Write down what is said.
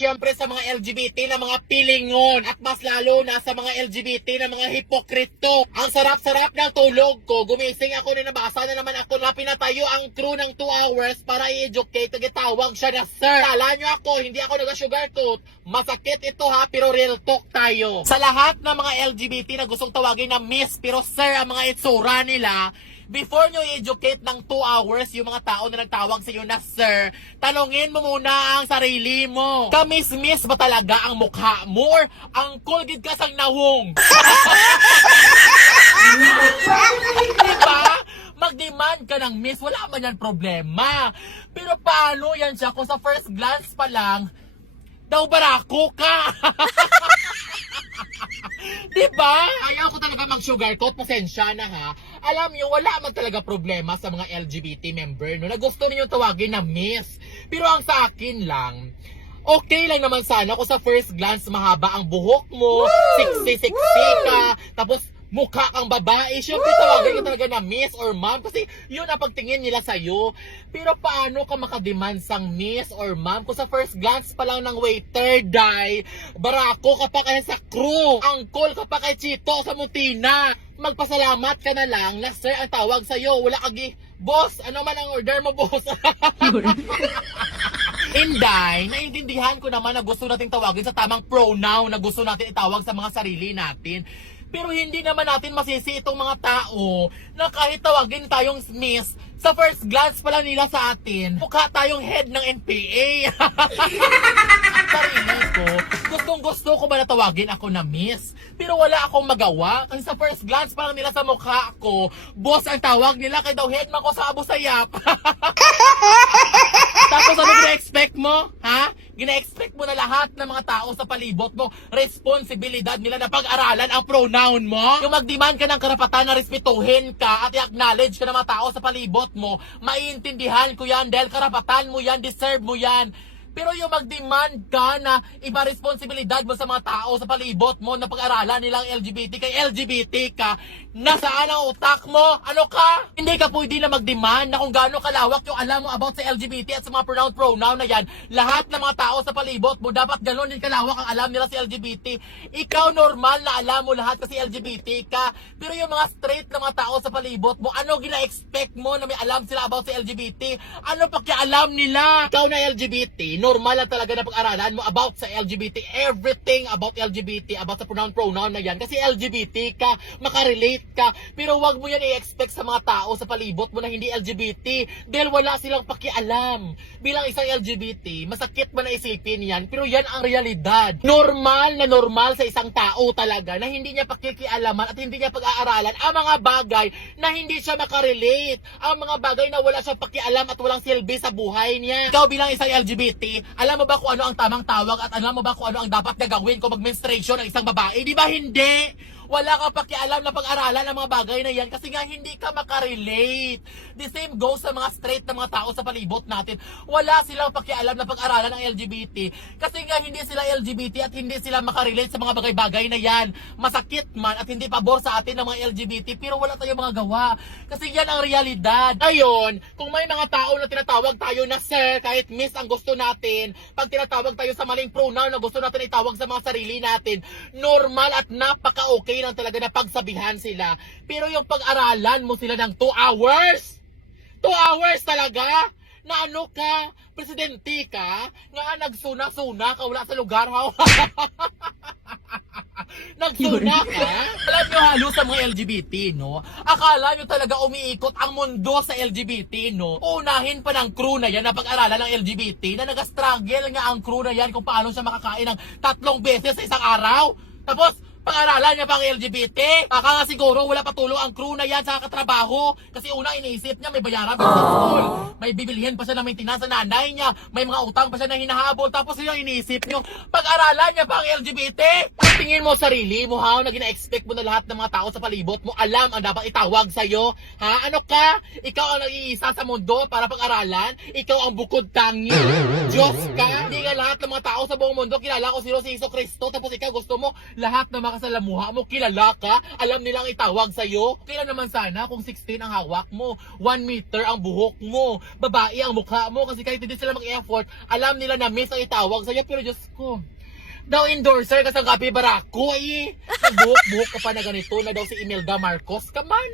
Siyempre sa mga LGBT na mga pilingon at mas lalo na sa mga LGBT na mga hipokrito. Ang sarap-sarap ng tulog ko. Gumising ako na nabasa na naman ako na pinatayo ang crew ng 2 hours para i-educate. Nagitawag siya na sir. Kala nyo ako, hindi ako nag-sugarcoat. Masakit ito ha, pero real talk tayo. Sa lahat ng mga LGBT na gustong tawagin na miss pero sir ang mga itsura nila, before nyo i-educate ng 2 hours yung mga tao na nagtawag sa iyo na sir, tanungin mo muna ang sarili mo. Kamis-miss ba talaga ang mukha mo or ang kulgid ka sang nawong? Diba? Mag-demand ka ng miss, wala man yan problema. Pero paano yan siya kung sa first glance pa lang, daw barako ka? Diba? Ayaw ko talaga mag-sugarcoat, pasensya na ha. Alam nyo, wala man talaga problema sa mga LGBT member no, na gusto ninyong tawagin na miss. Pero ang sa akin lang, okay lang naman sana kung sa first glance mahaba ang buhok mo, sexy ka, tapos mukha kang babae, syempre tawagin ka talaga na miss or ma'am kasi yun ang pagtingin nila sa'yo. Pero paano ka makademand sang miss or ma'am kung sa first glance pa lang ng waiter, day, barako ka pa kaya sa crew, angkol ka pa kay Chito sa Muntina. Magpasalamat ka na lang na sir ang tawag sa'yo, wala kagi, boss, ano man ang order mo, boss? Inday, naiintindihan ko naman na gusto nating tawagin sa tamang pronoun na gusto natin itawag sa mga sarili natin. Pero hindi naman natin masisi itong mga tao na kahit tawagin tayong miss, sa first glance pa lang nila sa atin, mukha tayong head ng NPA. Sarili ko, gustong-gusto ko ba na tawagin ako na miss? Pero wala akong magawa kasi sa first glance pa lang nila sa mukha ko, boss ang tawag nila kay daw head man ko sa Abu Sayyaf. Tapos ano gina-expect mo? Ha? Gina-expect mo na lahat ng mga tao sa palibot mo, responsibilidad nila na pag-aralan ang pronoun mo? Yung mag-demand ka ng karapatan na respetuhin ka at i-acknowledge ka ng mga tao sa palibot mo, maiintindihan ko yan dahil karapatan mo yan, deserve mo yan. Pero yung mag-demand ka na iba responsibilidad mo sa mga tao sa palibot mo na pag-aralan nilang LGBT kay LGBT ka, nasaan ang utak mo? Ano ka? Hindi ka pwede na mag-demand na kung gaano kalawak yung alam mo about sa LGBT at sa mga pronoun na yan. Lahat ng mga tao sa palibot mo, dapat gano'n din kalawak ang alam nila sa LGBT. Ikaw normal na alam mo lahat kasi LGBT ka. Pero yung mga straight na mga tao sa palibot mo, ano gina-expect mo na may alam sila about sa LGBT? Ano pakialam nila? Ikaw na LGBT, normal lang talaga na pag-aralan mo about sa LGBT, everything about LGBT, about sa pronoun na yan. Kasi LGBT ka, makarelate ka, pero wag mo yan i-expect sa mga tao sa palibot mo na hindi LGBT dahil wala silang pakialam. Bilang isang LGBT, masakit man na isipin yan, pero yan ang realidad. Normal na normal sa isang tao talaga na hindi niya pakikialaman at hindi niya pag-aaralan ang mga bagay na hindi siya makarelate, ang mga bagay na wala siyang pakialam at walang silbi sa buhay niya. Ikaw bilang isang LGBT, alam mo ba kung ano ang tamang tawag at alam mo ba kung ano ang dapat na gawin kung mag-menstruation ng isang babae? Di ba hindi? Wala ka pakialam na pag-aralan ng mga bagay na yan kasi nga hindi ka makarelate. The same goes sa mga straight na mga tao sa palibot natin. Wala silang pakialam na pag-aralan ng LGBT kasi nga hindi sila LGBT at hindi sila makarelate sa mga bagay-bagay na yan. Masakit man at hindi pabor sa atin ng mga LGBT pero wala tayong mga gawa kasi yan ang realidad. Ayun, kung may mga tao na tinatawag tayo na sir kahit miss ang gusto natin, pag tinatawag tayo sa maling pronoun na gusto natin itawag sa mga sarili natin, normal at napaka-okay lang talaga na pagsabihan sila. Pero yung pag-aralan mo sila ng 2 hours? 2 hours talaga? Na ano ka? Presidente ka? Nga nagsuna-suna ka wala sa lugar ha? Nagsuna ka? Alam nyo halos sa mga LGBT, no? Akala nyo talaga umiikot ang mundo sa LGBT, no? Unahin pa ng crew na yan na pag-aralan ng LGBT na nag-struggle nga ang crew na yan kung paano siya makakain ng 3 beses sa isang araw. Tapos, pag-aralan niya pang LGBT. Baka nga siguro wala patulong ang crew na yan sa katrabaho. Kasi una iniisip niya may bayaran pa sa school. May bibilihin pa siya ng maintenance sa nanay niya. May mga utang pa siya na hinahabol. Tapos yun iniisip niyo, pag-aralan niya pang LGBT. Tingin mo sarili mo ha, na gina-expect mo na lahat ng mga tao sa palibot mo alam ang dapat itawag sa'yo? Ha? Ano ka? Ikaw ang nag-iisa sa mundo para pag-aralan? Ikaw ang bukod tangi? Diyos ka? Hindi nga lahat ng mga tao sa buong mundo kilala kung sino si Jesu Cristo, tapos ikaw gusto mo lahat ng mga kasalamuha mo kilala ka? Alam nilang itawag sa'yo? Kailan naman sana kung 16 ang hawak mo, 1 meter ang buhok mo, babae ang mukha mo, kasi kahit hindi sila mag-effort, alam nila na miss ang itawag sa'yo. Pero Diyos ko, daw endorser ka sa Gabi Barako ay nagbuhok-buhok ka pa na ganito na daw si Imelda Marcos ka man.